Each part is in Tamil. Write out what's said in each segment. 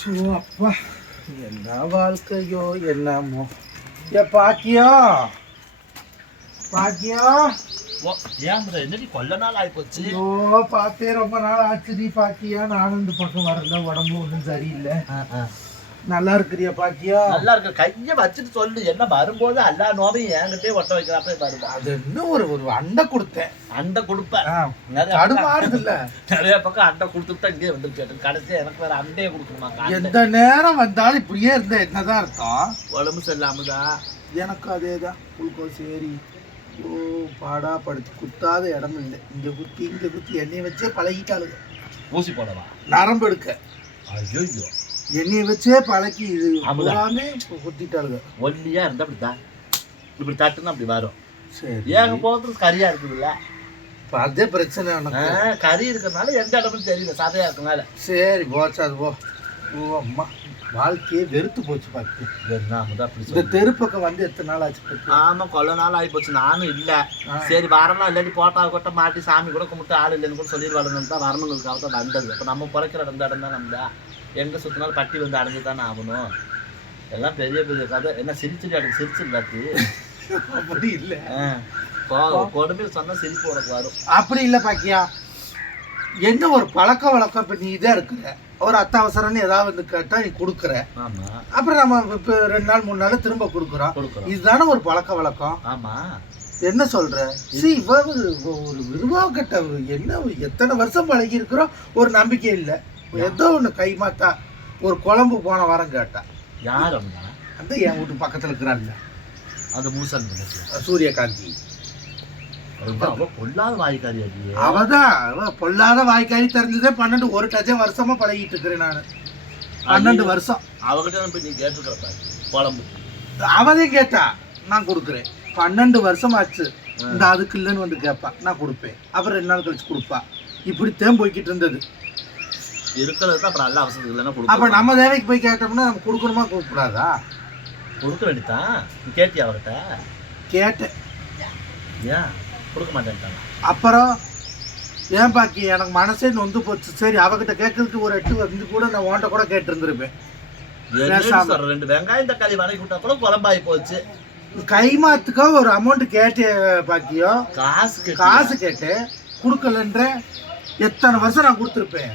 ஸோ அப்பா. என்ன வாழ்க்கையோ என்னமோ. ஏ ஓ, ஏன் முத என்னடி கொல்ல நாள் ஆயிப்போச்சு? ஐயோ பார்த்தே ரொம்ப நாள் ஆச்சுடி பாக்கியா? நானும் இந்த பக்கம் வரல. உடம்பு ஒன்றும் சரியில்லை. நல்லா இருக்கிறியா பாக்கியா? நல்லா இருக்கு. கைய வச்சுட்டு சொல்லு. என்ன வரும்போது எல்லா நோவையும் என்கிட்டயே ஒட்ட வைக்கிறாப்ப வருவா அது இன்னும் ஒரு ஒரு அண்டை கொடுத்தேன். அண்டை கொடுப்பேன். தடுமாறுது இல்ல நிறைய பக்கம் அண்டை கொடுத்துட்டு இங்கே வந்துருச்சு. கடைசியா எனக்கு வேற அண்டையே கொடுக்கணுமா? அண்டை. எந்த நேரம் வந்தாலும் இப்படியே இருந்தா என்னதான் அர்த்தம்? உடம்பு சரியில்லாமதா? எனக்கும் அதே தான் குளுக்கோஸ் ஏறி ஓ பாடா படுத்து குத்தாத இடம் இல்லை. இங்க குத்தி இங்க குத்தி எண்ணெய் வச்சே பழகிட்டாளுங்க. ஊசி போடவா? நரம்பு எடுக்க. ஐயோ எண்ணெய் வச்சே பழக்கி இது. எல்லாமே குத்திட்டாளுங்க. ஒல்லியா இருந்தா அப்படிதான். இப்படி தட்டுனா அப்படி வரும். சரி. ஏங்க போகிறது கறியா இருக்குதுல்ல. இப்ப அதே பிரச்சனை எனக்கு. கறி இருக்கிறதுனால எந்த இடமும் தெரியல. சதையா இருக்கனால சரி போச்சா அது போ. ஓ அம்மா வாழ்க்கையே வெறுத்து போச்சு பார்த்து இந்த. தெரு பக்கம் வந்து எத்தனை நாள் ஆச்சு பார்த்து ஆமா கொல்ல நாள் ஆகி போச்சு. நானும் இல்ல. சரி வரலாம் இல்லாட்டி போட்டா கொட்ட மாட்டி சாமி கூட கும்பிட்டு ஆள் இல்லைன்னு கூட சொல்லிடுவாளுன்னு தான் வரணுங்கிறதுக்காக தான் வந்தது. இப்போ நம்ம பிறக்கிற இடம் இடம் தான் நம்ம எங்க சுத்தினாலும் பட்டி வந்து அடைஞ்சு தானே ஆகணும். எல்லாம் பெரிய பெரிய கதை. என்ன சிரிச்சுட்டு அடைஞ்சு சிரிச்சு இல்லாட்டி? அப்படி இல்லை. கொடுமை சொன்னா சிரிப்பு உனக்கு வரும். அப்படி இல்லை பாக்கியா. என்ன ஒரு பழக்க வழக்கம் இப்போ நீ இதாக இருக்கிற. ஒரு அத்தாவசரம்னு ஏதாவது வந்து கேட்டால் நீ கொடுக்குற. அப்புறம் நம்ம இப்போ ரெண்டு நாள் மூணு நாள் திரும்ப கொடுக்குறோம். இதுதானே ஒரு பழக்க வழக்கம். ஆமா. என்ன சொல்ற? சி இவ ஒரு விருவாகட்ட என்ன எத்தனை வருஷம் பழகி இருக்கிறோம் ஒரு நம்பிக்கை இல்லை. ஏதோ ஒன்று கைமாத்தா ஒரு குழம்பு போன வாரம் கேட்டா. யார் அம்மா? அந்த என் வீட்டு பக்கத்தில் இருக்கிறாள்ல அந்த மூசன் சூரியகாந்தி. பொல்லாத வாய்க்காரி அவதான் அவ பொல்லாத வாய்க்காரி தெரிஞ்சதே பன்னெண்டு ஒரு டஜன் வருஷமா பழகிட்டு இருக்கிறேன் நான். பன்னெண்டு வருஷம். அவகிட்ட போய் நீ கேட்டுருக்கிற பாரு குழம்பு. அவதே கேட்டா நான் கொடுக்குறேன். பன்னெண்டு வருஷம் ஆச்சு. இந்த அதுக்கு இல்லைன்னு வந்து கேட்பா நான் கொடுப்பேன். அப்புறம் ரெண்டு நாள் கழிச்சு கொடுப்பா. இப்படித்தான் போய்கிட்டு இருந்தது. இருக்கிறது தான் அப்புறம் நல்ல அவசரம் இல்லைன்னா அப்ப கொடுக்க நம்ம தேவைக்கு போய் கேட்டோம்னா நம்ம கொடுக்கணுமா கொடுக்கூடாதா கொடுக்க வேண்டியதான் கேட்டியா அவகிட்ட கேட்டேன். ஏன்? கொடுக்க மாட்டேன்ட்டாங்க. அப்புறம் ஏன் பாக்கி எனக்கு மனசே நொந்து போச்சு. சரி அவகிட்ட கேட்கறதுக்கு ஒரு எட்டு வந்து கூட நான் உன்கிட்ட கூட கேட்டிருந்திருப்பேன். ரெண்டு வெங்காயம் தக்காளி வதக்கி விட்டா கூட குழம்பாயி போச்சு. கைமாத்துக்கோ ஒரு அமௌண்ட் கேட்டேன் பாக்கியோ. காசு காசு கேட்டேன். கொடுக்கலன்ற எத்தனை வருஷம் நான் கொடுத்துருப்பேன்.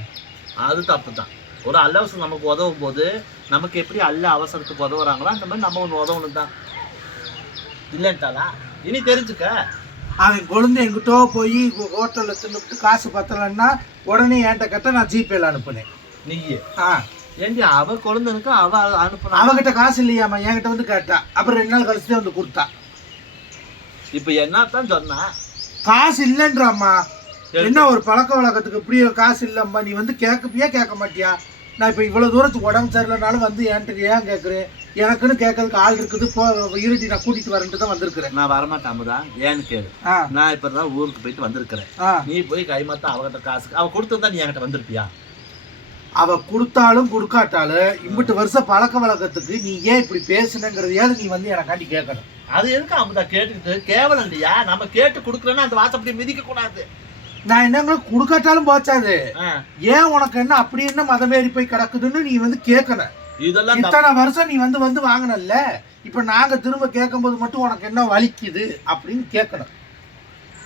அது தப்பு தான் ஒரு அல்ல அவசரம் நமக்கு உதவும் போது நமக்கு எப்படி அல்ல அவசரத்துக்கு உதவுறாங்களோ அந்த மாதிரி நம்ம ஒன்று உதவணும் தான் இல்லைன்ட்டாளா? இனி தெரிஞ்சுக்க. அவன் குழந்தை எங்கிட்டோ போய் ஹோட்டலில் தின்னுட்டு காசு பத்தலைன்னா உடனே என்கிட்ட கேட்ட நான் ஜிபேல அனுப்புனேன். நீ ஆ. ஏண்டி அவ குழந்தைனுக்கு அவ அனுப்புனா? அவகிட்ட காசு இல்லையாம்மா என்கிட்ட வந்து கேட்டா. அப்புறம் ரெண்டு நாள் கழிச்சு வந்து கொடுத்தா. இப்ப என்னத்தான் சொன்னா? காசு இல்லைன்றாம்மா. என்ன ஒரு பழக்க வழக்கத்துக்கு இப்படி காசு இல்லைம்மா நீ வந்து கேட்கப்பியா கேட்க மாட்டியா நான் இப்போ இவ்வளோ தூரத்துக்கு உடம்பு சரியில்லைனாலும் வந்து என்கிட்ட ஏன் கேட்குறேன் எனக்குன்னு கேட்கறதுக்கு ஆள் இருக்குது போ இறுதி நான் கூட்டிட்டு வரேன்ட்டு தான் வந்திருக்கிறேன். நான் வரமாட்டேன் அமுதா. ஏன்னு கேளு. நான் இப்ப தான் ஊருக்கு போயிட்டு வந்திருக்கிறேன். நீ போய் கைமாத்த அவகிட்ட காசு அவ கொடுத்திருந்தா நீ என்கிட்ட வந்திருப்பியா? அவ கொடுத்தாலும் கொடுக்காட்டாலும் இம்பிட்டு வருஷம் பழக்க வழக்கத்துக்கு நீ ஏன் இப்படி பேசுனங்கிறதையாவது நீ வந்து எனக்காண்டி கேட்கணும். அது எதுக்கு அமுதா கேட்டுக்கிட்டு? கேவலம் இல்லையா? நம்ம கேட்டு கொடுக்கலன்னா அந்த வாசப்படி மிதிக்க கூடாது நான் என்னங்க கொடுக்காட்டாலும் போச்சாது ஏன் உனக்கு என்ன அப்படி என்ன மதமேறி போய் கிடக்குதுன்னு நீ வந்து கேட்கணும் இதெல்லாம். இத்தனை வருஷம் நீ வந்து வந்து வாங்கினல்ல. இப்ப நாங்க திரும்ப கேட்கும்போது மட்டும் உனக்கு என்ன வலிக்குது அப்படின்னு கேட்கணும்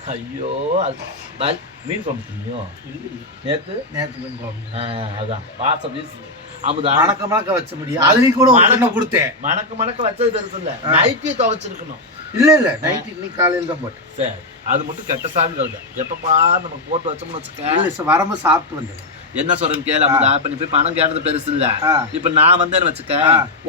ஐயோ மீன் குழம்பு தின்னியும் நேத்து? நேற்று மீன் குழம்பு. அதான். வாசம் வீசு. அமுதா. மணக்க மணக்க வச்ச முடியும் அதுலயும் கூட மணக்க- கொடுத்தேன். மணக்க மணக்க வச்சது பெருசு இல்ல. நைட்டி துவைச்சிருக்கணும். இல்ல இல்ல. நைட்டு இன்னைக்கு காலையில தான் போட்டேன். சரி. அது மட்டும் கெட்ட சாமிகள் தான். எப்பப்பா நம்ம போட்டு வச்சோம்னு வச்சுக்க வரும்போது சாப்பிட்டு வந்தேன் என்ன சொல்றேன்னு கேளு அமுதா இப்ப நீ போய் பணம் கேட்டது பெருசு இல்ல. இப்ப நான் வந்தேன்னு வச்சுக்க.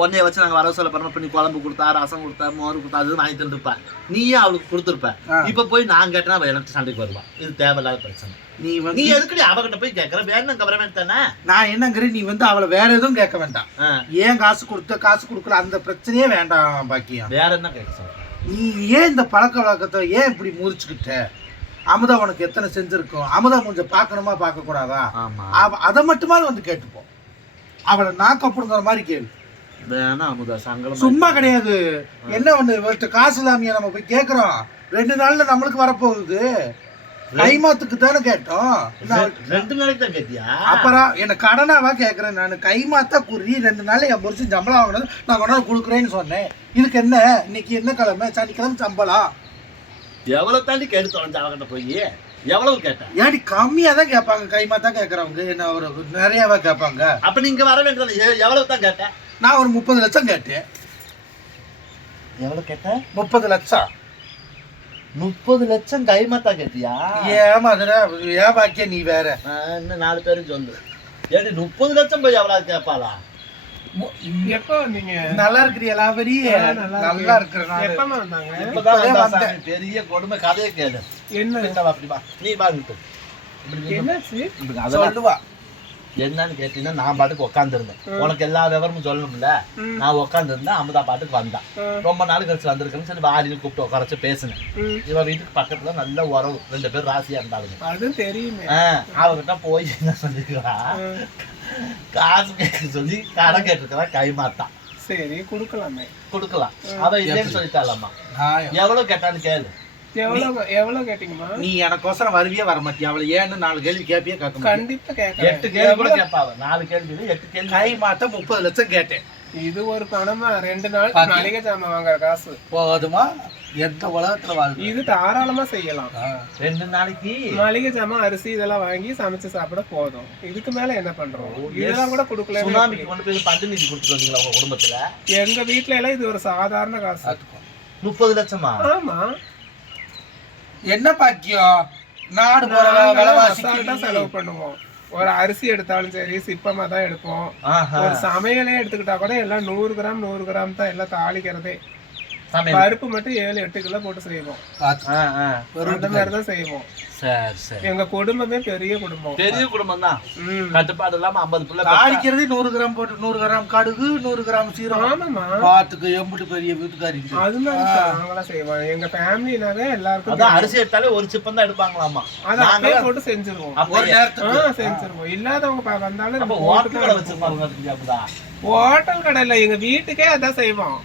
உன்னைய வச்சு நாங்க வர சொல்ல போறோம் இப்ப நீ குழம்பு கொடுத்தா ரசம் கொடுத்தா மோர் கொடுத்தா அது வாங்கி தந்துருப்ப நீயே அவளுக்கு கொடுத்துருப்ப. இப்ப போய் நான் கேட்டேன்னா அவ எனக்கு சண்டைக்கு வருவா. இது தேவையில்லாத பிரச்சனை. நீ நீ வந்து எதுக்குடி அவகிட்ட போய் கேக்குற? வேணும் கவர்மெண்ட் தானே? நான் என்னங்கிறேன் நீ வந்து அவளை வேற எதுவும் கேட்க வேண்டாம். ஏன் காசு கொடுத்த காசு கொடுக்கல அந்த பிரச்சனையே வேண்டாம் பாக்கியம் வேற என்ன கேட்க நீ ஏன் இந்த பழக்க வழக்கத்தை ஏன் இப்படி முறிச்சுக்கிட்ட? அமுதா உனக்கு எத்தனை செஞ்சிருக்கும் அமுதா கொஞ்சம் பார்க்கணுமா பார்க்க கூடாதா ஆமா. அவ அதை மட்டுமாவது வந்து கேட்டுப்போம். அவளை நான் கப்புடுங்கிற மாதிரி கேளு. வேணாம் அமுதா சங்கடம் சும்மா கிடையாது. என்ன ஒண்ணு காசு இல்லாமையா நம்ம போய் கேட்குறோம் ரெண்டு நாள்ல நம்மளுக்கு வரப்போகுது. கைமாத்துக்கு தானே கேட்டோம் ரெண்டு நாளைக்கு தான் கேட்டியா? அப்புறம் என்ன கடனாவா கேட்குறேன் நான். கைமாத்தா குறி ரெண்டு நாள் என் புருஷன் சம்பளம் வாங்கினது நான் கொண்டாந்து கொடுக்குறேன்னு சொன்னேன். இதுக்கு என்ன? இன்னைக்கு என்ன கிழமை? சனிக்கிழமை சம்பளம் எவ்வளவு தாண்டி கேட்டு தொலைஞ்சு அவகிட்ட போய்? எவ்வளவு கேட்டேன் ஏடி கம்மியாக தான் கேட்பாங்க. கைமாத்தா கேட்குறவங்க என்ன ஒரு நிறையாவா கேட்பாங்க. அப்ப நீங்க வர வேண்டியது எவ்வளவு தான் கேட்டேன் நான் ஒரு முப்பது லட்சம் கேட்டேன். எவ்வளவு கேட்டேன் முப்பது லட்சம். முப்பது லட்சம் கைமாத்தா கேட்டியா? ஏமாதுற ஏன் பாக்கிய நீ வேற? இன்னும் நாலு பேரும் சொல்லு. ஏடி முப்பது லட்சம் போய் எவ்வளவு கேட்பாளா? எப்போ வந்தீங்க நல்லா இருக்கிறியா லாபரி நல்லா நல்லா இருக்கிற எப்பமா வந்தாங்க? பெரிய கொடுமை கதையை கேளு. என்ன? அப்படி வா நீ வாங்கிட்டு சொல்லுவா. என்னன்னு கேட்டீங்கன்னா நான் பாட்டுக்கு உட்காந்துருந்தேன் உனக்கு எல்லா விவரமும் சொல்லணும்ல. நான் உட்காந்துருந்தேன் அமுதா பாட்டுக்கு வந்தான். ரொம்ப நாள் கழிச்சு வந்திருக்கேன்னு சொல்லி வாரின்னு கூப்பிட்டு உட்காரச்சு பேசினேன். இவன் வீட்டுக்கு பக்கத்துல நல்ல உறவு ரெண்டு பேரும் ராசியா இருந்தாளுங்க. அது தெரியுமே. ஆஹ், அவகிட்ட போய் என்ன சொல்லிருக்கிறா ம். காசு கேட்க சொல்லி கடன் கேட்டிருக்கிறா கைமாத்தான் சரி கொடுக்கலாமே. கொடுக்கலாம். அவ இல்லைன்னு சொல்லிட்டாளம்மா. நியாயம். எவ்வளவு கேட்டான்னு கேளு. எவ்வளவு கேட்டீங்கம்மா? நீ எனக்கோசரம் வருவியே வர மாட்டியா அவளை ஏன்னு நாலு கேள்வி கேப்பியே கேட்க கண்டிப்பா எட்டு கேட்கறேன் கேள்வி கூட எவ்வளவு- கேட்பா அவ. நாலு கேள்வி எட்டு கேள்வி. கை மாத்த முப்பது லட்சம் கேட்டேன். இது ஒரு பணமா? ரெண்டு நாள். மளிகை ஜாமான் வாங்குற காசு. போதுமா? எந்த உலகத்துல வாழ்க்கை இது தாராளமா செய்யலாம். ரெண்டு நாளைக்கு. மளிகை ஜாமான் அரிசி இதெல்லாம் வாங்கி சமைச்சு சாப்பிட போதும். இதுக்கு மேல என்ன பண்றோம்? இதெல்லாம் கூட கொடுக்கல சுனாமிக்கு கொண்டு போய் பண்டு நிதி கொடுத்துட்டு வந்தீங்களா உங்க குடும்பத்துல? எங்க வீட்ல எல்லாம் இது ஒரு சாதாரண காசு. முப்பது லட்சமா? ஆமா. என்ன பாக்கியம் நாடு போற நாங்கெல்லாம் விலைவாசி அசால்ட்டா செலவு பண்ணுவோம் ஒரு அரிசி எடுத்தாலும் சரி சிப்பமா தான் எடுப்போம். ஒரு சமையலே எடுத்துக்கிட்டா கூட எல்லாம் நூறு கிராம் நூறு கிராம் தான் எல்லாம் தாளிக்கிறதே. பருப்பு மட்டும் ஏழு எட்டு கிலோ போட்டு செய்வோம். அந்த மாதிரி தான் செய்வோம். சரி சரி. எங்க குடும்பமே பெரிய குடும்பம். பெரிய குடும்பம் தான். ம். கட்டுப்பாடு இல்லாம ஐம்பது பிள்ளை. தாளிக்கிறதே நூறு கிராம் போட்டு நூறு கிராம் கடுகு நூறு கிராம் சீரகம். ஆமாமா பாத்துக்கு எம்புட்டு பெரிய வீட்டுக்காரி இது. அது மாதிரி தான் நாங்களாம் செய்வோம். எங்க ஃபேமிலினாவே எல்லாருக்கும் அதான் அரிசி எடுத்தாலே ஒரு சிப்பம் தான் எடுப்பாங்களாமா அதை அப்படியே நாங்க போட்டு செஞ்சிருவோம். ஒரு நேரத்துக்கு. செஞ்சிருவோம். இல்லாதவங்க வந்தாலும் அப்ப நம்ம ஓட்டு போட்டு கடை தான் வச்சிருப்பாங்க அதுக்கு அப்படிதா ஹோட்டல் கடையில எங்க வீட்டுக்கே அதான் செய்வோம்.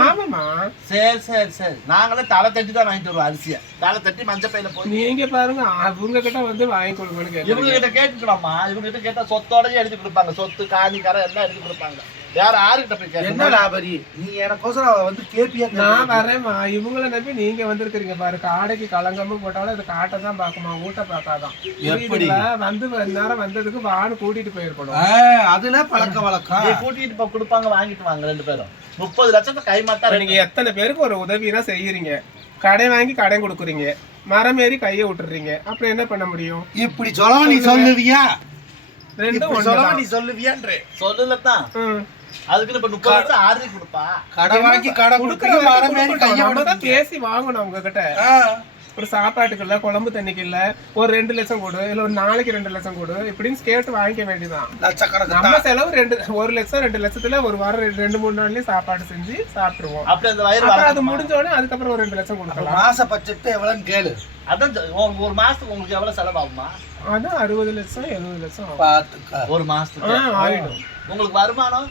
ஆமாமா சரி சரி சரி. நாங்களே தலை தட்டி தான் வாங்கிட்டு வருவோம் அரிசியை. தலை தட்டி மஞ்சள் பையில போய் நீங்க பாருங்க அவங்க கிட்ட வந்து வாங்கி கொடுங்கன்னு இவங்க கிட்ட கேட்டுக்கலாமா இவங்க கிட்ட கேட்டா சொத்தோடய எழுதி கொடுப்பாங்க. சொத்து காணி கரை எல்லாம் எழுதி கொடுப்பாங்க. வேற யாருக்கிட்ட போய் என்ன கேட்கணும் லாபரி நீ எனக்கோசரம் அவ வந்து கேப்பியா நான் வரேம்மா இவங்கள நம்பி நீங்க வந்திருக்கிறீங்க பாரு. காடைக்கு கலங்கமும் போட்டாலும் அது காட்டை தான் பார்க்குமா? ஊட்ட பார்க்காதான் எப்படி? வந்து நேரம் வந்ததுக்கு வான்னு கூட்டிட்டு போயிருக்கணும். அதுல பழக்க வழக்கம் கூட்டிட்டு போய் கொடுப்பாங்க வாங்கிட்டு வாங்க ரெண்டு பேரும். முப்பது லட்சத்தை இப்ப நீங்க எத்தனை பேருக்கு ஒரு உதவினா செய்யறீங்க? கடை வாங்கி கடை கொடுக்குறீங்க. மரம் ஏறி கையை விட்டுறீங்க. அப்புறம் என்ன பண்ண முடியும்? இப்படி சொல்லவா நீ சொல்லுவியா? ரெண்டும் ஒண்ணுதான். நீ சொல்லுவியான்றே. சொல்லலத்தான். அதுக்குன்னு இப்ப முப்பது லட்சம் ஆறு கொடுப்பா. கடை வாங்கி கடை தான். பேசி வாங்கணும் ஆ, ஒரு சாப்பாட்டுக்கு இல்ல குழம்பு தண்ணிக்கு இல்ல ஒரு ரெண்டு லட்சம் கொடு இல்ல ஒரு நாளைக்கு ரெண்டு லட்சம் கொடு இப்படின்னு கேட்டு வாங்கிக்க வேண்டியதான் நம்ம. செலவு ரெண்டு ஒரு லட்சம் ரெண்டு லட்சத்துல ஒரு வாரம் ரெண்டு- மூணு நாள்லயே சாப்பாடு செஞ்சு சாப்பிட்டுருவோம். அப்படி அந்த வயிறு அது? முடிஞ்ச உடனே அதுக்கப்புறம் ஒரு ரெண்டு லட்சம் கொடுக்கலாம். மாச பட்ஜெட் எவ்வளவுன்னு கேளு. அதான் ஒரு- மாசத்துக்கு உங்களுக்கு எவ்வளவு செலவாகுமா? அதான் அறுபது லட்சம் எழுபது லட்சம் ஒரு மாசத்துக்கு. ஆயிடும். உங்களுக்கு வருமானம்?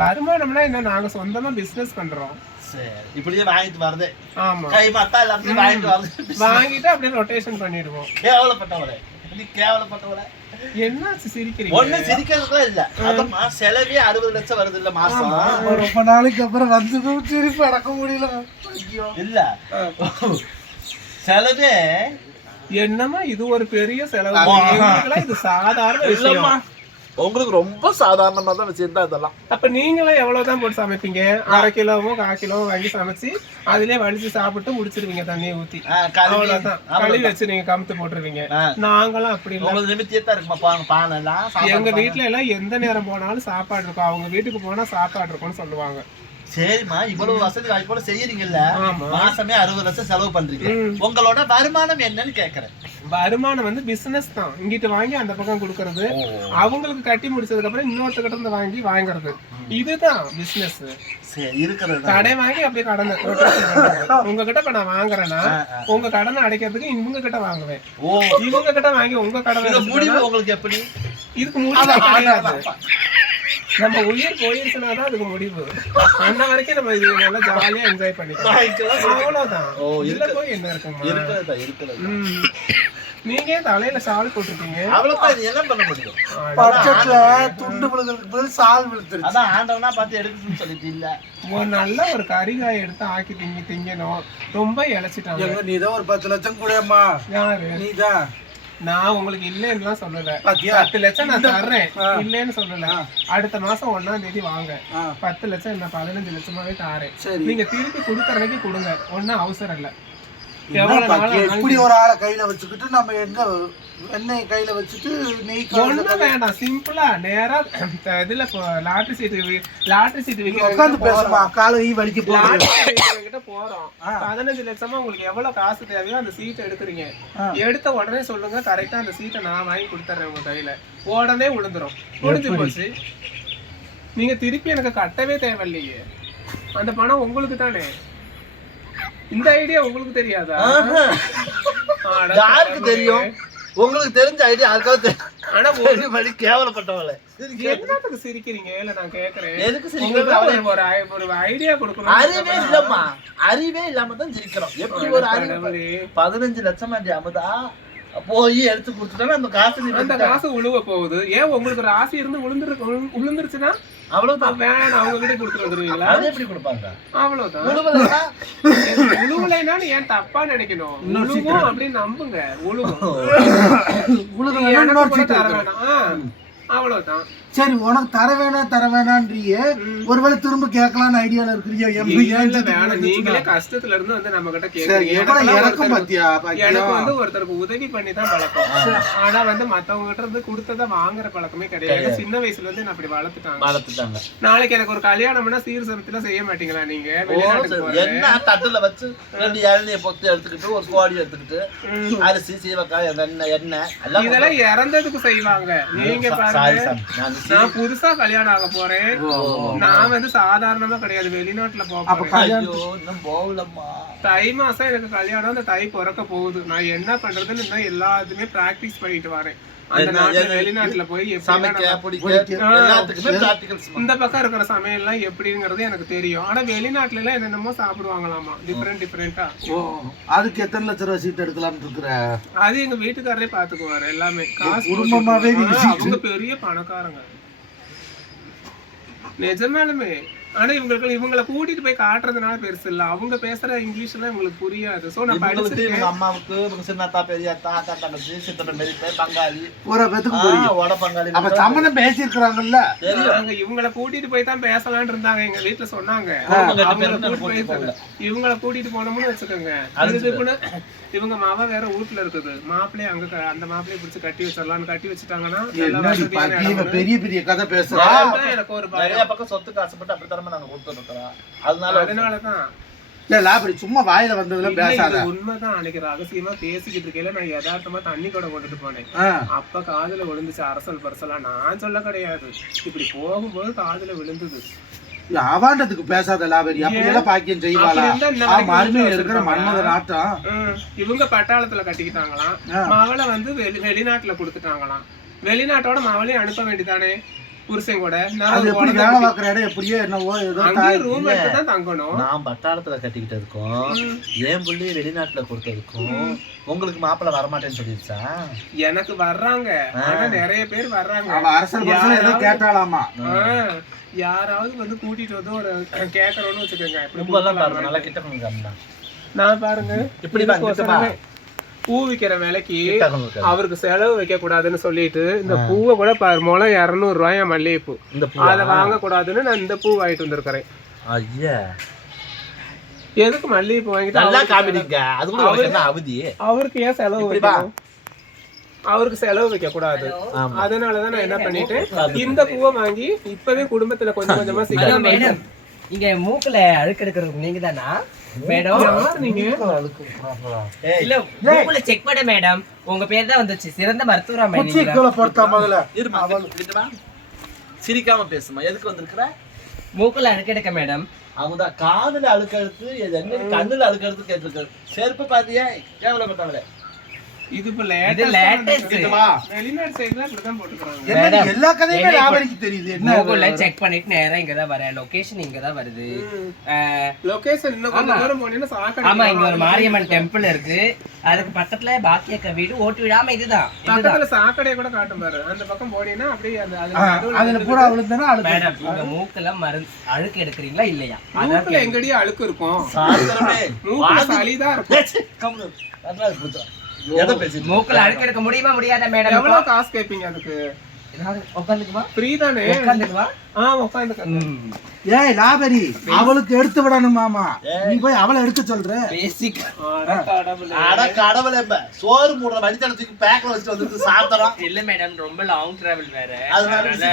வருமானம்னா என்ன? நாங்க சொந்தமா பிசினஸ் பண்றோம். சரி. இப்படியே வாங்கிட்டு வருது ஆமா. கை மத்தா எல்லாத்தையும் வாங்கிட்டு வருது வாங்கிட்டு அப்படியே ரொட்டேஷன் பண்ணிடுவோம். கேவலப்பட்டவளே. நீ கேவலப்பட்டவளே. என்ன சிரிக்கிறீங்க? ஒண்ணு சிரிக்கிறதுக்குலாம் இல்ல. அதம்மா செலவே அறுபது லட்சம் வருது இல்ல மாசம். ரொம்ப நாளைக்கு அப்புறம் வந்து திருப்பி அடக்க முடியல. இல்ல. செலவே என்னமா இது ஒரு பெரிய செலவு. இது சாதாரண விஷயம். உங்களுக்கு ரொம்ப சாதாரணமா தான் வச்சிருந்தா இதெல்லாம். அப்ப நீங்களும் எவ்வளவுதான் போட்டு சமைப்பீங்க? அரை கிலோவோ கால் கிலோவோ வாங்கி சமைச்சு அதுலயே வலிச்சு சாப்பிட்டு முடிச்சிருவீங்க தண்ணியை ஊத்தி. ஆ, கழுவி-. வச்சு நீங்க கமுத்து போட்டுருவீங்க. நாங்களும் அப்படி இல்ல. நிமித்தியே தான் இருக்குமா? பானை எல்லாம் சாப்பாடு எங்க பானை. வீட்ல எல்லாம் எந்த நேரம் போனாலும் சாப்பாடு இருக்கும். அவங்க வீட்டுக்கு போனா சாப்பாடு இருக்கும்னு சொல்லுவாங்க. சரிம்மா இவ்வளவு வசதி வாய்ப்போட செய்யறீங்கல்ல மாசமே அறுபது லட்சம் செலவு பண்றீங்க. உங்களோட வருமானம் என்னன்னு கேக்குறேன். வருமானம் வந்து பிசினஸ் தான். இங்கிட்டு வாங்கி அந்த பக்கம் கொடுக்கறது. அவங்களுக்கு கட்டி முடிச்சதுக்கு அப்புறம் இன்னொருத்தர்கிட்ட இருந்து வாங்கி வாங்குறது. இதுதான் பிசினஸ் இருக்கிறது. கடை வாங்கி அப்படியே கடனை. உங்ககிட்ட இப்ப நான் வாங்குறேன்னா. உங்க கடனை அடைக்கிறதுக்கு இவங்க கிட்ட வாங்குவேன். ஓ. இவங்க கிட்ட வாங்கி உங்க கடனை முடிவு உங்களுக்கு எப்படி? இதுக்கு முடிவு நம்ம உயிர் போயிருச்சுன்னா தான் அதுக்கு முடிவு. அந்த வரைக்கும் நம்ம இது நல்லா ஜாலியா என்ஜாய் பண்ணிக்கலாம். அவ்வளவுதான். ஓ, இதுல. போய் என்ன இருக்குமா. நீங்க தலையில ஷால் போட்டிருக்கீங்க. அவ்வளவுதான் இது என்ன பண்ண முடியும். பட்ஜெட்ல துண்டு விழுகிறதுக்கு பதில் சால் விழுத்துருச்சு அதான் ஆண்டவனா பார்த்து எடுக்கணும்னு சொல்லிட்டு இல்ல. ஒரு நல்ல ஒரு கறிகாய் எடுத்து ஆக்கி திங்கி திங்கணும். ரொம்ப இழைச்சிட்டாங்க. நீதான் ஒரு பத்து லட்சம் கூடயம்மா. யாரு? நீதான். நான் உங்களுக்கு இல்லைன்னுலாம் சொல்லல. பத்து லட்சம் நான் தர்றேன். இல்லைன்னு சொல்லல. அடுத்த மாசம் ஒண்ணாம் தேதி வாங்க. பத்து லட்சம் என்ன பதினஞ்சு லட்சமாவே தாரேன். நீங்க திருப்பி கொடுக்கற அன்னைக்கு கொடுங்க. ஒண்ணும் அவசரம் இல்ல. இப்படி ஒரு ஆளை கையில வச்சுக்கிட்டு நம்ம எங்க எண்ணெய் கையில வச்சுட்டு நெய் வேண்டாம். சிம்பிளா நேரா இதுல லாட்டரி சீட்டு லாட்டரி சீட்டு உட்காந்து பேசுமா? காலை ஈ வலிக்க போறோம். பதினஞ்சு லட்சமா உங்களுக்கு எவ்வளவு காசு தேவையோ அந்த சீட்டை எடுக்குறீங்க. எடுத்த உடனே சொல்லுங்க கரெக்டா அந்த சீட்டை நான் வாங்கி கொடுத்துறேன் உங்க கையில. உடனே விழுந்துரும். முடிஞ்சு போச்சு. நீங்க திருப்பி எனக்கு கட்டவே தேவையில்லையே. அந்த பணம் உங்களுக்கு தானே? இந்த ஐடியா உங்களுக்கு தெரியாதா? யாருக்கு. தெரியும்? உங்களுக்கு தெரிஞ்ச ஐடியா யாருக்காவது ஆனா ஒரு வழி கேவலப்பட்டவளே. என்னத்துக்கு சிரிக்கிறீங்க? இல்ல நான் கேக்குறேன் எதுக்கு சிரிக்கிறீங்க? ஒரு- ஒரு ஐடியா கொடுக்கணும் அறிவே இல்லம்மா. அறிவே இல்லாம தான் சிரிக்கிறோம். எப்படி ஒரு அறிவு. பதினஞ்சு லட்சம் ஆண்டி அமுதா போய் எடுத்து கொடுத்துட்டா அந்த காசு அந்த. காசு உழுவ போகுது. ஏன் உங்களுக்கு ஒரு ஆசை இருந்து விழுந்துருக்கு விழு- விழுந்துருச்சுன்னா அவ்வளவுதான். வேணாம் அவங்க கிட்ட கொடுத்துட்டு வந்துருவீங்களா? அது எப்படி கொடுப்பாங்க? அவ்வளவுதான். உழுவலைன்னா? உழுவலைனாலும் ஏன் தப்பா நினைக்கணும்? உழுவும் அப்படின்னு நம்புங்க. உழுவும். சீட்டு தர. வேணாம். அவ்வளவுதான். சரி உனக்கு தர வேணாம் தர வேணான்றியே. ஒருவேளை திரும்ப கேட்கலாம்னு ஐடியால வந்துச்சுன்னா? நீங்களே கஷ்டத்துல இருந்து வந்து நம்ம கிட்ட எனக்கு வந்து ஒருத்தருக்கு உதவி பண்ணி தான் பழக்கம் ஆனா வந்து மத்தவங்க கிட்ட இருந்து கொடுத்ததை வாங்குற பழக்கமே கிடையாது. சின்ன வயசுல இருந்து என்ன அப்படி வளர்த்துட்டாங்க. வளர்த்துட்டாங்க. நாளைக்கு எனக்கு ஒரு கல்யாணம்னா சீர் சமத்துல செய்ய மாட்டீங்களா நீங்க? என்ன தட்டுல வச்சு ரெண்டு இளநிய பொத்து எடுத்துக்கிட்டு ஒரு கோடி எடுத்துக்கிட்டு அரிசி சீவக்காய் எண்ணெய் எண்ணெய் இதெல்லாம் இறந்ததுக்கு செய்வாங்க. நீங்க நான் நான் புதுசா கல்யாணம் ஆக போறேன். நான் வந்து சாதாரணமா கிடையாது. வெளிநாட்டுல போகலம்மா. தை மாசம் எனக்கு கல்யாணம் அந்த தை பிறக்க போகுது. நான் என்ன பண்றதுன்னு இன்னும் எல்லாத்துமே பிராக்டிஸ் பண்ணிட்டு வரேன். வெளிநாட்டுல போய் இந்த பக்கம் இருக்கிற சமையல் எல்லாம் எப்படிங்கிறது எனக்கு தெரியும். ஆனா வெளிநாட்டுல எல்லாம் என்னென்னமோ சாப்பிடுவாங்களாமா? டிஃப்ரெண்ட் டிஃப்ரெண்டா ஓ அதுக்கு எத்தனை லட்ச ரூபா சீட் எடுக்கலாம்னு இருக்கிற? அது எங்க வீட்டுக்காரரே பாத்துக்குவாரு எல்லாமே. காசு குடும்பமாவே. அவங்க பெரிய பணக்காரங்க. நிஜமாலுமே ஆனா இவங்களுக்கு இவங்களை கூட்டிட்டு போய் காட்டுறதுனால பெருசு இல்ல. அவங்க பேசுற இங்கிலீஷ் எல்லாம் இவங்களுக்கு புரியாது. சோ நான் இவங்க அம்மாவுக்கு இவங்க சின்னத்தா பெரியத்தா அக்கா தங்கச்சி சித்தப்பன் பெரியப்ப பங்காளி. ஒரு பேத்துக்கு வட பங்காளி அப்ப சம்மந்தம் பேசியிருக்கிறாங்கல்ல? நாங்க இவங்கள கூட்டிட்டு போய் தான் பேசலாம்னு இருந்தாங்க. எங்க வீட்டுல சொன்னாங்க. இவங்கள கூட்டிட்டு போனோம்னு வச்சுக்கோங்க. அது இவங்க மாவ வேற வீட்டுல இருக்குது. மாப்பிள்ளைய அங்க க- அந்த மாப்பிள்ளைய பிடிச்சு கட்டி வச்சிடலாம்னு கட்டி வச்சுட்டாங்கன்னா. பெரிய பெரிய கதை பேசுறா. அதுதான் எனக்கு ஒரு பக்கம் சொத்துக்கு ஆசைப்பட்டு அப்படித்தரமா நாங்க கொடுத்துருக்கோம் அதனால அதனாலதான். இல்ல லாபரி சும்மா வாயில வந்ததுல பேசாத. உண்மைதான் அன்னைக்கு ரகசியமா பேசிக்கிட்டு இருக்கையில நான் யதார்த்தமா தண்ணி கூட கொண்டுட்டு போனேன். அப்ப காதுல விழுந்துச்சு அரசல் பரசலா. நான் சொல்ல கிடையாது. இப்படி போகும்போது காதுல விழுந்தது. அவாண்டத்துக்கு பேசாத லாபரி அப்படியெல்லாம் பாக்கியம் செய்வாளா? அப்படி மருமையில இருக்கிற? மன்மத நாட்டம். ம், இவங்க பட்டாளத்துல கட்டிக்கிட்டாங்களாம். ஆ. மவளை வந்து வெளி வெளிநாட்டுல கொடுத்துட்டாங்களாம். வெளிநாட்டோட மவளையும் அனுப்ப வேண்டியதானே புருஷன் கூட. நான் அது எப்படி வேலை பார்க்குற இடம் எப்படியோ என்னவோ ஏதோ ரூம் எடுத்து தான் தங்கணும். நான் பட்டாளத்துல கட்டிக்கிட்டதுக்கும். ஏன் புள்ளி வெளிநாட்டுல கொடுத்ததுக்கும் உங்களுக்கு மாப்பிள்ளை வரமாட்டேன்னு சொல்லிடுச்சா எனக்கு வர்றாங்க. ஆனா நிறைய பேர் வர்றாங்க. பரசல் ஏதோ யாராவது- கேட்டாலாமா? யாராவது வந்து கூட்டிட்டு வந்து ஒரு கேக்குறோம்னு வச்சுக்கோங்க? நல்லா கிட்ட வந்தா. நான் பாருங்க. இப்படி. இதுக்கோசரமே பூ விக்கிற விலைக்கு. அவருக்கு செலவு வைக்க கூடாதுன்னு சொல்லிட்டு இந்த பூவை கூட முளை இரநூறு ரூபாய் மல்லிகைப்பூ. அதை வாங்க கூடாதுன்னு நான் இந்த பூ வாங்கிட்டு வந்திருக்கிறேன். ஐயா. எதுக்கு மல்லிகைப்பூ வாங்கிட்டு நல்லா அவருக்கு காமிடிங்க அது கூட உனக்கு என்ன அவதி. செலவு- அவருக்கு ஏன் செலவு. வைக்கணும்? அவருக்கு செலவு வைக்க கூடாது. அதனாலதான் நான் என்ன பண்ணிட்டேன் இந்த பூவை வாங்கி இப்பவே குடும்பத்துல கொஞ்சம் கொஞ்சமா மேடம். இங்க மூக்குல அழுக்கு நீங்க தானா மேடம் இல்ல செக் பண்ண மேடம் உங்க பேர் தான் வந்துச்சு. சிறந்த இங்கிட்டு வா. சிரிக்காம பேசுமா. எதுக்கு வந்திருக்கிற? மூக்குல அழுக்கு எடுக்க மேடம் அவங்கதான் காதுல அழுக்கெடுத்து கண்ணுல அழுக்கெடுத்து கேட்டிருக்காரு. செருப்பு பாத்தியா? கேவலப்பட்டவளே. இது இப்ப. வெளிநாடு சைடுல இப்படிதான் போட்டுக்கிறாங்க. எல்லா கதையுமே லாபரிக்கு தெரியுது என்ன கூகுள்ல செக் பண்ணிட்டு நேரா இங்க தான் வரேன் லொகேஷன் இங்க தான் வருது லொகேஷன் இன்னும் கொஞ்சம் தூரம் போனீங்கன்னா சாக்கடை ஆமா இங்க ஒரு மாரியம்மன் டெம்பிள் இருக்கு. அதுக்கு பக்கத்துல பாக்கியக்க வீடு ஓட்டு விடாம இதுதான். பக்கத்துல சாக்கடையை கூட காட்டும் பாரு. அந்த பக்கம் போனீங்கன்னா அப்படியே அந்த அதுல பூரா விழுந்தனா அழுது மேடம் இங்க மூக்குல மருந்து அழுக்கு எடுக்கிறீங்களா இல்லையா? அதான் மூக்குல எங்கடி அழுக்கு இருக்கும். மூக்குல சளிதான் இருக்கும். ஏச்சி, கம்முனு. நல்லா இருக்கு புத்தா. எதை பேசிட்டு மூக்குல அழுக்கு எடுக்க முடியுமா முடியாதா மேடம் எவ்வளவு காசு கேப்பீங்க அதுக்கு? உட்காந்துக்குமா ஃப்ரீ தானே. உட்காந்துக்குமா ஏய் லாபரி அவளுக்கு எடுத்து விடணும் மாமா. நீ போய் அவளை எடுக்க சொல்ற. பேசிக் அட கடவுளே. சோறு மூடுற வடித்தலை தூக்கி பேக்ல வச்சுட்டு வந்துட்டு சாப்பிடுறோம் இல்ல மேடம் ரொம்ப லாங் டிராவல் வேற. அதனால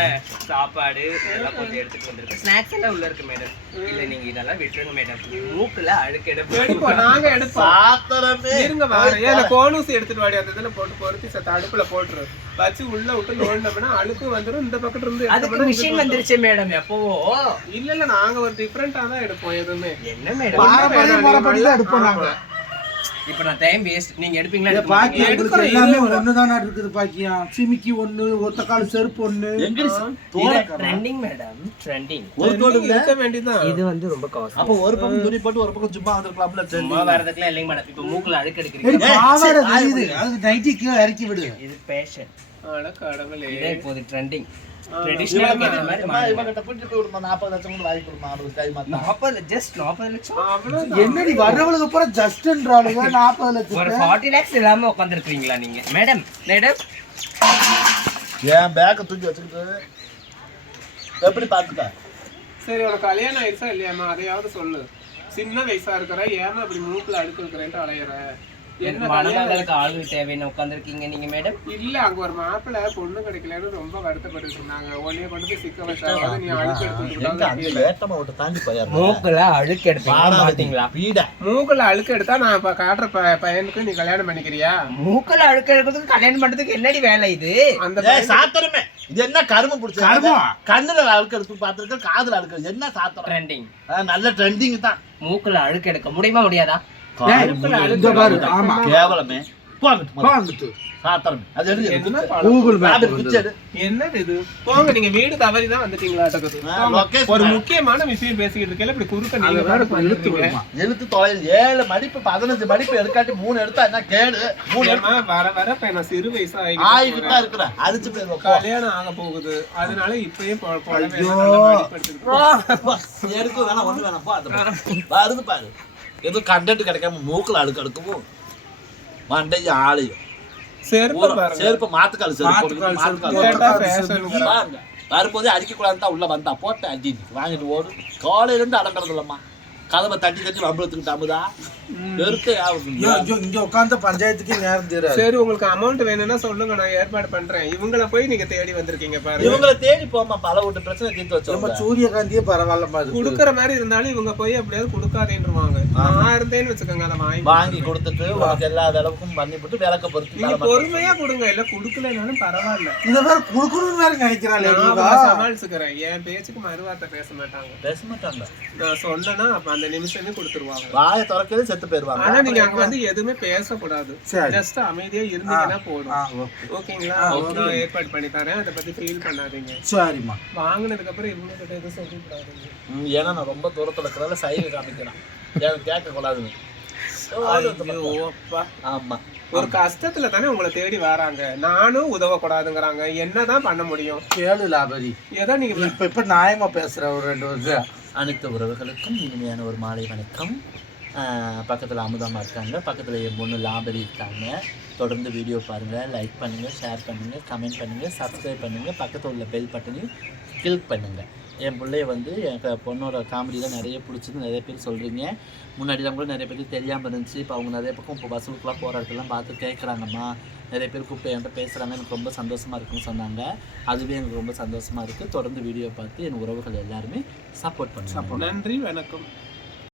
சாப்பாடு இதெல்லாம் கொஞ்சம் எடுத்துட்டு வந்திருக்கேன் ஸ்நாக்ஸ் எல்லாம் உள்ள இருக்கு மேடம் இல்ல நீங்க இதெல்லாம் விட்டுருங்க மேடம் மூக்குல அழுக்கு எடுப்போம். நாங்க எடுப்போம். சாத்திரமே இருங்க ஏன் கோனூசி எடுத்துட்டு வாடி அந்த இதுல போட்டு பொருத்தி சத்த அடுப்புல போட்டுரு. வச்சு உள்ள விட்டு நோண்டினோம்னா அழுக்கு வந்துரும் இந்த பக்கத்துல இருந்து எடுத்த அதுக்கு மிஷின் வந்துருச்சு மேடம் எப்பவோ. இல்ல இல்ல நாங்க ஒரு டிஃபரெண்டா தான் எடுப்போம் எதுவுமே. என்ன மேடம் பாரம்பரிய முறைப்படி தான் எடுப்போம் நாங்க. இப்ப நான் டைம் வேஸ்ட் நீங்க எடுப்பீங்களா? இந்த எடுக்க மாட்டீங்களா? பாக்கியம் எங்களுக்கு எடுக்கிறோம், எல்லாமே இது ஒண்ணுதானா இருக்குது பாக்கியம். சிமிக்கி ஒண்ணு ஒத்தக்கால் செருப்பு ஒண்ணு. ட்ரெண்டிங் மேடம் ட்ரெண்டிங் ஒரு தோடு. இருக்க வேண்டியதுதான். இது வந்து ரொம்ப காஸ்ட்லி அப்ப ஒரு பக்கம் துணி போட்டு ஒரு பக்கம் சும்மா வந்திருக்கலாம்ல சும்மா வரதுக்குலாம் இல்லைங்க மேடம் இப்ப மூக்குல அழுக்கு எடுக்கிறீங்க பாவாடை தெரியுது. அது நைட்டி கீழே இறக்கி விடு. இது பேஷன் அட கடவுளே. இதே இப்போது ட்ரெண்டிங் ஆமா. ட்ரெடிஷனல் மாதிரி அம்மா, மாறி இவங்கிட்ட போயிட்டு போய் விடுமா, 40 லட்சம் கூட வாங்கி கொடுமா, அவளுக்கு கை மாத்தா. நாற்பது ஜஸ்ட் நாற்பது லட்சம் அவ்வளவுதான் என்னடி வர்றவளுக்கு பூரா ஜஸ்ட்ன்றாளுங்க நாற்பது ஒரு லட்சம் ஃபார்ட்டி லேக்ஸ் இல்லாம உட்காந்துருக்கீங்களா நீங்க மேடம் மேடம் என் பேக்கை தூக்கி வச்சுக்கிட்டு எப்படி பாத்துக்க சரி உனக்கு கல்யாணம் ஆயிடுச்சா இல்லையாம்மா அதையாவது சொல்லு சின்ன வயசா இருக்கிற ஏமா இப்படி மூக்குல அழுக்கு இருக்கிறேன்ட்டு அலையிற மணமகளுக்கு ஆளுங்க தேவைன்னு உட்காந்துருக்கீங்க நீங்க மேடம் இல்ல அங்க ஒரு மாப்பிள்ளை பொண்ணு கிடைக்கலன்னு ரொம்ப வருத்தப்பட்டு இருந்தாங்க. உன்னைய கொண்டு போய் சிக்க வச்சாவது நீ அழுக்கு. மூக்குல அழுக்கு. மூக்குல அழுக்கு எடுத்தா நான் இப்ப காட்டுற ப- பையனுக்கு நீ கல்யாணம் பண்ணிக்கிறியா? மூக்குல அழுக்கு எடுக்கிறதுக்கு கல்யாணம் பண்றதுக்கு என்னடி வேலை இது? அந்த ஏய், சாத்திரமே. இது என்ன கருமம் பிடிச்ச கருமம்? கண்ணுல அழுக்கு எடுத்து பார்த்திருக்க காதுல அழுக்கு என்ன சாத்திரம் ட்ரெண்டிங் நல்ல ட்ரெண்டிங் தான். மூக்குல அழுக்கு எடுக்க முடியுமா முடியாதா? கேவலமே. ஒரு. முக்கியமான விஷயம் பேசிக்கிட்டு இருக்கல இப்படி குறுக்க நீங்க எழுத்து தொலைல் ஏழு மடிப்பு பதினஞ்சு மடிப்பு எடுக்காட்டி மூணு எடுத்தா என்ன கேடு? மூணு வர வர இப்ப நான் சிறு வயசா ஆயிக்கிட்டு ஆகிட்டு தான் இருக்கிற அடிச்சு போயிருவோம் போ. கல்யாணம் ஆக போகுது. அதனால இப்பயே பொ- புடவை ஐயோ. எல்லாம் நல்லா படிப்படுத்திருக்கு. போ, எடுக்க வேணாம் ஒண்ணு வேணாம். வருது பாரு. எதுவும் கண்டென்ட் கிடைக்காம மூக்குல அழுக்கு அடுக்கவும் மண்டையும் ஆளையும் செருப்பு மாத்துக்கால் செருப்பு வரும்போதே அடிக்கக்கூடாதுன்னு தான் உள்ள வந்தா போட்ட அடி வாங்கிட்டு ஓடு காலையில இருந்து அடங்கிறது இல்லம்மா கதவை தட்டி தட்டி வெறுத்து ஐயோ, ஐயோ, இங்க உட்கார்ந்த பஞ்சாயத்துக்கு நேரம் சரி உங்களுக்கு அமௌண்ட் வேணும்னா சொல்லுங்க நான் ஏற்பாடு பண்றேன். இவங்கள போய் நீங்க தேடி வந்திருக்கீங்க பாருங்க. இவங்களை தேடி போமா பல வீட்டு பிரச்சனை தீர்த்து நம்ம வச்சோம் சூரியகாந்தியே பரவாயில்லமா இருக்கு. குடுக்கற மாதிரி இருந்தாலும் இவங்க போய் எப்படியாவது கொடுக்காதேன்றுவாங்க. நான் இருந்தேன்னு வச்சுக்கோங்க அதை வாங்கி வாங்கி கொடுத்துட்டு உனக்கு எல்லா அளவுக்கும் பண்ணி போட்டு விளக்க பொறுத்து நீங்க பொறுமையா கொடுங்க இல்ல குடுக்கலனாலும் பரவாயில்ல. இத வேற குடுக்கணும்னு வேற நினைக்கிறாள் சமாளிச்சுக்கிறேன். என் பேச்சுக்கு மறுவார்த்தை பேச மாட்டாங்க. பேச மாட்டாங்க. நான் சொன்னேன்னா அப்ப அந்த நிமிஷமே கொடுத்துருவாங்க. வாயை திறக்கவே செத்து போயிருவாங்க ஆனா நீங்க அங்க வந்து எதுவுமே பேசக்கூடாது. ஜஸ்ட் அமைதியா இருந்தீங்கன்னா போதும். ஓகேங்களா? நான் ஏற்பாடு பண்ணி தரேன். அதை பத்தி ஃபீல் பண்ணாதீங்க. சரிம்மா. வாங்கினதுக்கு அப்புறம் இவங்க கிட்ட எதுவும் சொல்லிக்கூடாதுங்க. ம், ஏன்னா நான் ரொம்ப தூரத்துல இருக்கிறதால சைகை காமிக்கிறேன். எனக்கு கேட்க அப்பா. ஆமா. ஒரு கஷ்டத்துல தானே உங்களை தேடி வராங்க. நானும் உதவக்கூடாதுங்கிறாங்க. என்னதான் பண்ண முடியும்? கேளு லாபரி ஏதோ நீங்க இப்ப இப்ப நியாயமா பேசுற ஒரு ரெண்டு வருஷம் அனைத்து உறவுகளுக்கும் இனிமையான ஒரு மாலை வணக்கம். பக்கத்தில் பக்கத்துல அமுதாமா இருக்காங்க. பக்கத்தில் என் பொண்ணு லாபரி இருக்காங்க. தொடர்ந்து வீடியோ பாருங்கள் லைக் பண்ணுங்கள் ஷேர் பண்ணுங்கள் கமெண்ட் பண்ணுங்கள் சப்ஸ்கிரைப் பண்ணுங்க பக்கத்தில் உள்ள பெல் பட்டனையும் கிளிக் பண்ணுங்கள் என் பிள்ளைய வந்து என் பொண்ணோட காமெடியில் நிறைய பிடிச்சது நிறைய பேர் சொல்கிறீங்க முன்னாடிலாம் கூட நிறைய பேருக்கு தெரியாமல் இருந்துச்சு. இப்போ அவங்க நிறைய பக்கம் இப்போ பஸ்ஸுக்குலாம் போகிற இடத்துலாம் பார்த்து கேட்குறாங்கம்மா நிறைய பேர் கூப்பிட்டு என்கிட்ட பேசுகிறாங்க எனக்கு ரொம்ப சந்தோஷமாக இருக்குன்னு சொன்னாங்க. அதுவே எனக்கு ரொம்ப சந்தோஷமாக இருக்குது தொடர்ந்து வீடியோ பார்த்து என் உறவுகள் எல்லாருமே சப்போர்ட் பண்ணுவாங்க நன்றி வணக்கம்.